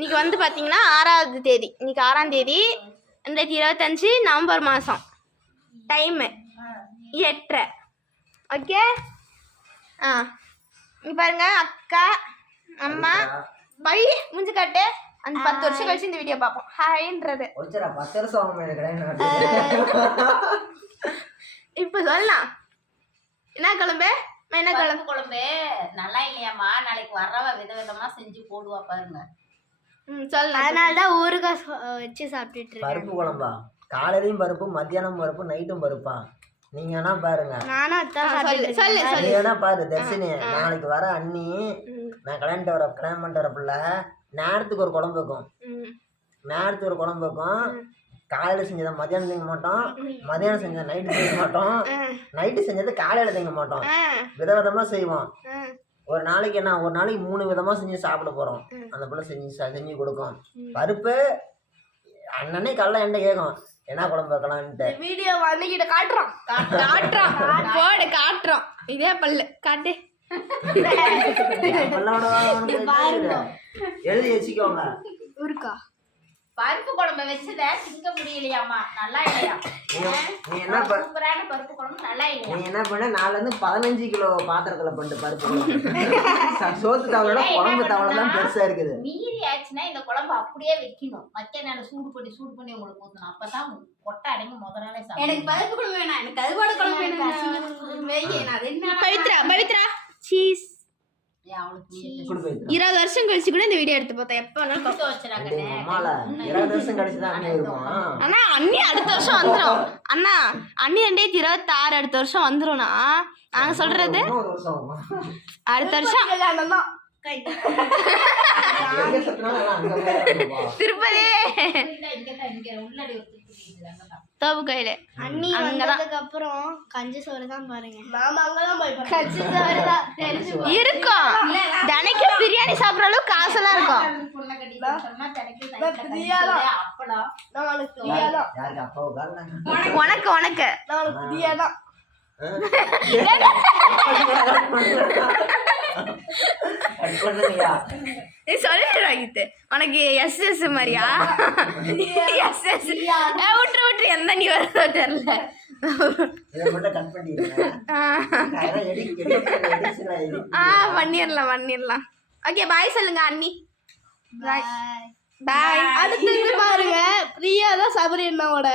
இன்னைக்கு வந்து பார்த்தீங்கன்னா 6ஆவது தேதி. இன்னைக்கு 6ஆம் தேதி 2025 நவம்பர் மாதம். டைமு 8:30. ஓகே. இங்கே பாருங்க, அக்கா அம்மா பை முடிஞ்சு காட்டு. அந்த 10 வருஷம் கழிச்சு இந்த வீடியோ பார்ப்போம். ஹாய்ன்றது 10 வருஷம் இப்போ சொல்லலாம். என்ன குழம்பு? என்ன குழம்பு? குழம்பு நல்லா இல்லையாம்மா, நாளைக்கு வர்றவ விதவிதமா செஞ்சு போடுவா பாருங்க. சொல்லலாம். அதனால தான் ஊறுகாய் வச்சு சாப்பிட்டுட்டு இருக்கேன். பருப்பு குழம்பா? காலையிலையும் பருப்பு, மத்தியானம் பருப்பு, நைட்டும் பருப்பா? நீங்க வேணா பாருங்க. நானும் அதான் சொல்லு. நீ வேணா பாரு தர்ஷினி, நாளைக்கு வர அண்ணி நான் கல்யாணம் பண்ணிட்டு வர பிள்ளை நேரத்துக்கு ஒரு குழம்பு வைக்கும். நேரத்துக்கு ஒரு குழம்பு வைக்கும். காலையில செஞ்சதை மதியானம் திங்க மாட்டோம், மதியானம் செஞ்சதை நைட்டு செய்ய மாட்டோம், நைட்டு செஞ்சதை காலையில திங்க மாட்டோம். விதவிதமா செய்வோம். ஒரு நாளைக்கு 3 விதமா செஞ்சு சாப்பிட போறோம். அந்த பிள்ளை செஞ்சு கொடுக்கும். பருப்பு அண்ணனே காலைல என்கிட்ட கேட்கும், என்ன குழம்பு வைக்கலான்ட்டு. வீடியோ அன்னைக்கிட்ட காட்டுறோம். போடு காட்டுறோம். இதே பல்லு காட்டு. எழுதி வச்சுக்கோங்க. ஊருக்கா பருப்பு குழம்பு வச்சத திங்க முடியலையாமா, நல்லா இல்லையா? நீ என்ன சூப்பரான பருப்பு குழம்பு நல்லா இல்லையா? நீ என்ன பண்ண, 15 கிலோ பாத்திரத்துல பண்ணிட்டு பருப்பு குழம்பு சோத்து தவளை குழம்பு தவளை தான் பெருசா இருக்குது. மீறி ஆச்சுன்னா இந்த குழம்பு அப்படியே வைக்கணும். மத்திய நேரம் சூடு பண்ணி உங்களுக்கு ஊற்றணும். அப்பதான் கொட்டை அடங்கி முதல் நாளே சாப்பிடும். எனக்கு பருப்பு குழம்பு வேணாம், எனக்கு கருவாடு குழம்பு வேணும். பவித்ரா சீஸ். 20 வருஷம் கழிச்சு கூட இந்த வீடியோ எடுத்து பார்த்தேன். எப்ப 20 வருஷம் கழிச்சுதான் இருக்கும். ஆனா அண்ணி அடுத்த வருஷம் வந்துரும். அண்ணா அண்ணி 2026 அடுத்த வருஷம் வந்துரும்னா நாங்க சொல்றது அடுத்த வருஷம் திருப்பதி தோப்பு கோயிலு. அண்ணி வந்ததுக்கு அப்புறம் கஞ்சி சோறு தான் பாருங்க. கஞ்சி சோறு தான் இருக்கும். தினைக்கும் பிரியாணி சாப்பிட்ற அளவுக்கு காசெல்லாம் இருக்கும். உனக்கு சொல்லிட்டு உனக்கு SS மாதிரியா? SS விட்டு எந்த நீ வருதோ தெரியல. பண்ணிடலாம். ஓகே பாய் சொல்லுங்க அண்ணி. பாய். அடுத்து பாருங்க, பிரியா தான் சபரி அண்ணாவோட